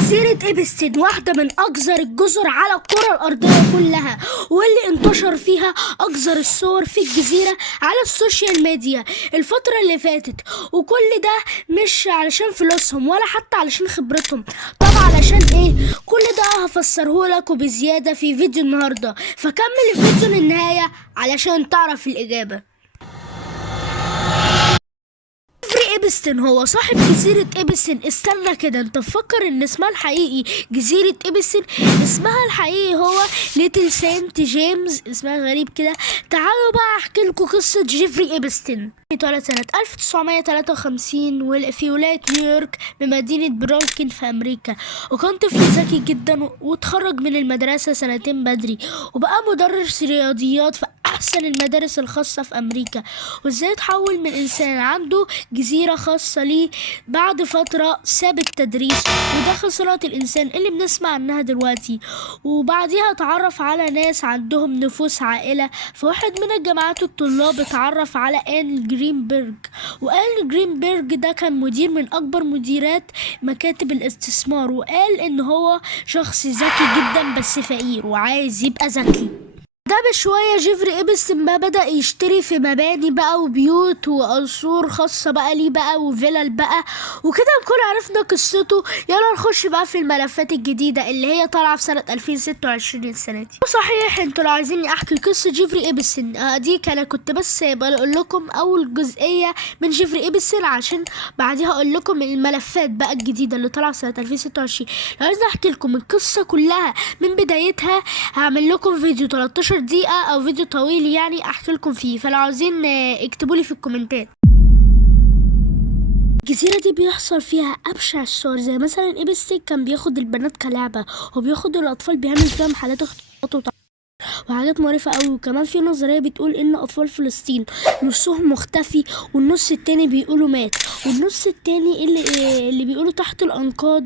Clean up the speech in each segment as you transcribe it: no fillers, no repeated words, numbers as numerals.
جزيرة إبستين واحدة من أقذر الجزر على الكرة الأرضية كلها، واللي انتشر فيها أقذر الصور في الجزيرة على السوشيال ميديا الفترة اللي فاتت. وكل ده مش علشان فلوسهم ولا حتى علشان خبرتهم، طب علشان إيه؟ كل ده هفسرهولك وبزيادة في فيديو النهاردة، فكمل الفيديو للنهاية علشان تعرف الإجابة. جيفري إبستين هو صاحب جزيرة إبستين. استنى كده، انت تفكر ان اسمها الحقيقي جزيرة إبستين؟ اسمها الحقيقي هو ليتل سانت جيمس، اسمها غريب كده. تعالوا بقى احكي لكم قصة جيفري إبستين. اتولد سنة 1953 في ولاية نيويورك بمدينة بروكلين في أمريكا، وكان طفل ذكي جدا واتخرج من المدرسة سنتين بدري، وبقى مدرس رياضيات في أحسن المدارس الخاصة في أمريكا. وازاي اتحول من إنسان عنده جزيرة خاصة ليه بعد فترة ساب التدريس ودخل صناعة الإنسان اللي بنسمع عنها دلوقتي. وبعديها اتعرف على ناس عندهم نفوس عائلة. فواحد من الجامعات الطلاب اتعرف على آن جرينبرج، وآن جرينبرج ده كان مدير من أكبر مديرات مكاتب الاستثمار، وقال إن هو شخص ذكي جدا بس فقير وعايز يبقى ذكي. ده بشوية جيفري إبستين بقى بدأ يشتري في مباني بقى وبيوت وقصور خاصة بقى ليه بقى وفلل بقى وكده. نكون عرفنا قصته، يلا نخش بقى في الملفات الجديدة اللي هي طالعة في سنة 2026 السنة دي. صحيح انتوا لو عايزيني احكي قصة جيفري إبستين دي انا كنت بس بقول لكم اول جزئية من جيفري إبستين، عشان بعديها اقول لكم الملفات بقى الجديدة اللي طالعة في سنة 2026. لو عايزني احكي لكم القصة كلها من بدايتها هعمل لكم فيديو 13 دقيقة او فيديو طويل يعني احكي لكم فيه، فلو عاوزين اكتبوا لي في الكومنتات. الجزيرة دي بيحصل فيها أبشع الصور، زي مثلا إبستين كان بياخد البنات كلعبة وبياخد الأطفال بيعمل فيهم حالات اختلاط وحاجات مقرفة قوي. وكمان في نظرية بتقول ان اطفال فلسطين نصهم مختفي والنص التاني بيقولوا مات، والنص التاني اللي بيقولوا تحت الانقاض.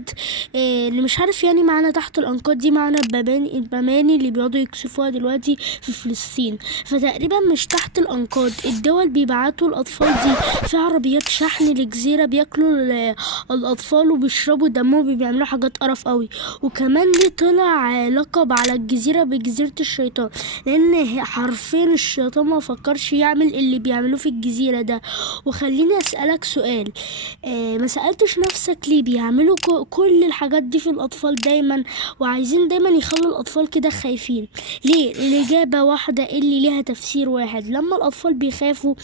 اللي مش عارف يعني معنى تحت الانقاض دي، معنى المباني اللي بيقعدوا يكشفوها دلوقتي في فلسطين. فتقريبا مش تحت الانقاض، الدول بيبعتوا الاطفال دي في عربيات شحن للجزيرة، بياكلوا الاطفال وبيشربوا دمهم وبيعملوا حاجات قرف قوي. وكمان ليه طلع لقب على الجزيرة بجزيرة الشيطان، لان حرفيا الشيطان ما فكرش يعمل اللي بيعملوه في الجزيرة ده. وخليني اسألك سؤال، ما سألتش نفسك ليه بيعملوا كل الحاجات دي في الاطفال دايما، وعايزين دايما يخلوا الاطفال كده خايفين؟ ليه؟ الاجابة واحدة اللي ليها تفسير واحد. لما الاطفال بيخافوا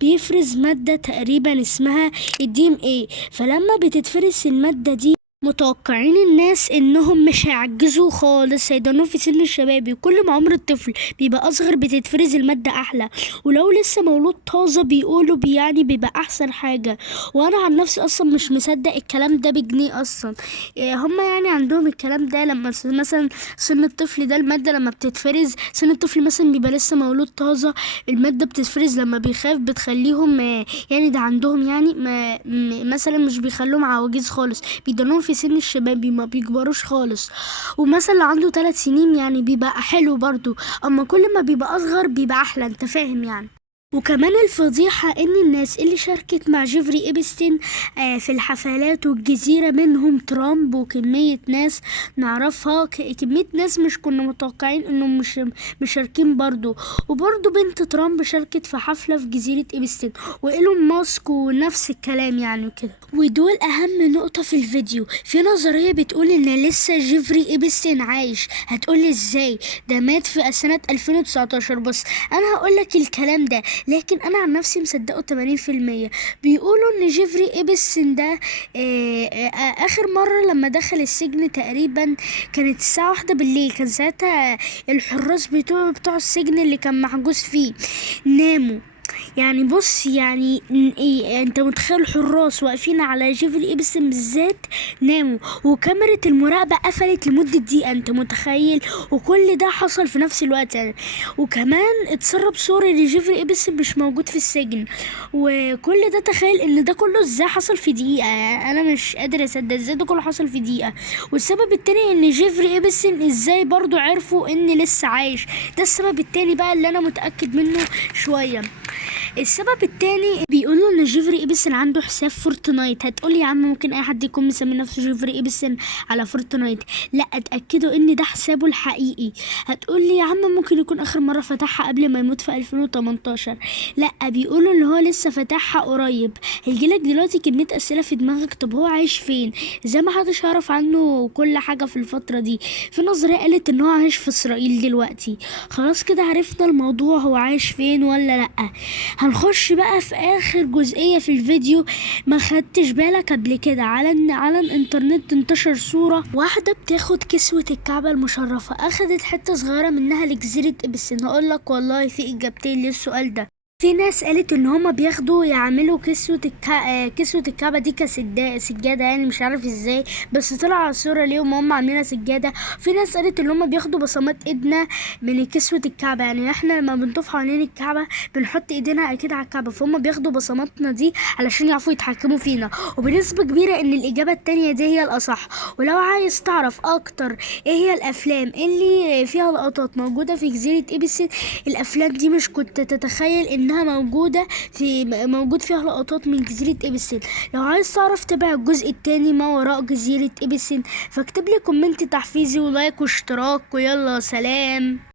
بيفرز مادة تقريبا اسمها الDNA، فلما بتتفرز المادة دي متوقعين الناس انهم مش هيعجزوا خالص، هيضلوا في سن الشباب. وكل ما عمر الطفل بيبقى اصغر بتتفرز المادة احلى، ولو لسه مولود طازة بيقولوا يعني بيبقى احسن حاجة. وانا عن نفسي اصلا مش مصدق الكلام ده بجنيه اصلا. هما يعني عندهم الكلام ده لما مثلا سن الطفل ده المادة لما بتتفرز، سن الطفل مثلا بيبقى لسه مولود طازة، المادة بتتفرز لما بيخاف بتخليهم يعني ده عندهم يعني مثلا مش بيخلوهم عواجيز خالص، بيضلهم في سن الشباب ما بيكبروش خالص. ومثلا اللي عنده 3 سنين يعني بيبقى حلو برضو، اما كل ما بيبقى اصغر بيبقى احلى، انت فاهم يعني. وكمان الفضيحة ان الناس اللي شاركت مع جيفري إبستين في الحفلات والجزيرة منهم ترامب وكمية ناس نعرفها، كمية ناس مش كنا متوقعين انهم مش مشاركين برضو. وبرضو بنت ترامب شاركت في حفلة في جزيرة إبستين، وإيلون ماسك ونفس الكلام يعني وكده. ودول اهم نقطة في الفيديو. في نظرية بتقول ان لسه جيفري إبستين عايش. هتقولي ازاي؟ ده مات في سنة 2019. بس انا هقولك الكلام ده، لكن انا عن نفسي مصدقه 80%. بيقولوا ان جيفري إبستين ده اخر مرة لما دخل السجن تقريبا كانت الساعة 1 بالليل. كان ساعتها الحراس بتوع السجن اللي كان محجوز فيه ناموا. يعني بص يعني انت متخيل الحراس واقفين على جيفري إبستين بالذات ناموا، وكاميرا المراقبة قفلت لمدة دقيقة، انت متخيل؟ وكل ده حصل في نفس الوقت يعني. وكمان اتسرب صور لجيفري إبستين مش موجود في السجن، وكل ده تخيل ان ده كله ازاي حصل في دقيقة؟ يعني انا مش قادر اصدق ازاي ده كله حصل في دقيقة. والسبب التاني ان جيفري إبستين ازاي برضو عرفوا ان لسه عايش، ده السبب التاني بقى اللي انا متأكد منه شوية. السبب التاني بيقولوا ان جيفري ايبسن عنده حساب فورتنايت. هتقولي يا عم ممكن اي حد يكون مسمي نفسه جيفري ايبسن على فورتنايت. لا، اتاكدوا ان ده حسابه الحقيقي. هتقولي يا عم ممكن يكون اخر مره فتحها قبل ما يموت في 2018. لا، بيقولوا ان هو لسه فتحها قريب. هيجيلك دلوقتي كميه اسئله في دماغك، طب هو عايش فين؟ زي ما محدش يعرف عنه كل حاجه في الفتره دي. في نظريه قالت ان هو عايش في اسرائيل دلوقتي. خلاص كده عرفنا الموضوع هو عايش فين ولا لا. هنخش بقى في اخر جزئية في الفيديو. ما خدتش بالك قبل كده على الانترنت انتشر صورة واحدة بتاخد كسوة الكعبة المشرفة، اخدت حتة صغيرة منها لجزيرة ابسن. هقولك والله في اجابتين للسؤال ده. في ناس قالت ان هما بياخدوا يعملوا كسوة الكعبة دي سجادة، يعني مش عارف ازاي، بس طلع على الصورة ليهم هم عاملينها سجادة. في ناس قالت ان هما بياخدوا بصمات ايدنا من كسوة الكعبة، يعني احنا لما بنطوف حوالين الكعبة بنحط ايدينا اكيد على الكعبة، فهم بياخدوا بصماتنا دي علشان يعرفوا يتحكموا فينا. وبنسبة كبيرة ان الاجابة التانية دي هي الاصح. ولو عايز تعرف اكتر ايه هي الافلام اللي فيها لقطات موجودة في جزيرة ابسن، الافلام دي مش كنت تتخيل انها موجود فيها لقطات من جزيرة ابسن. لو عايز تعرف تابع الجزء التاني ما وراء جزيرة ابسن، فاكتب لي كومنت تحفيزي ولايك واشتراك، ويلا سلام.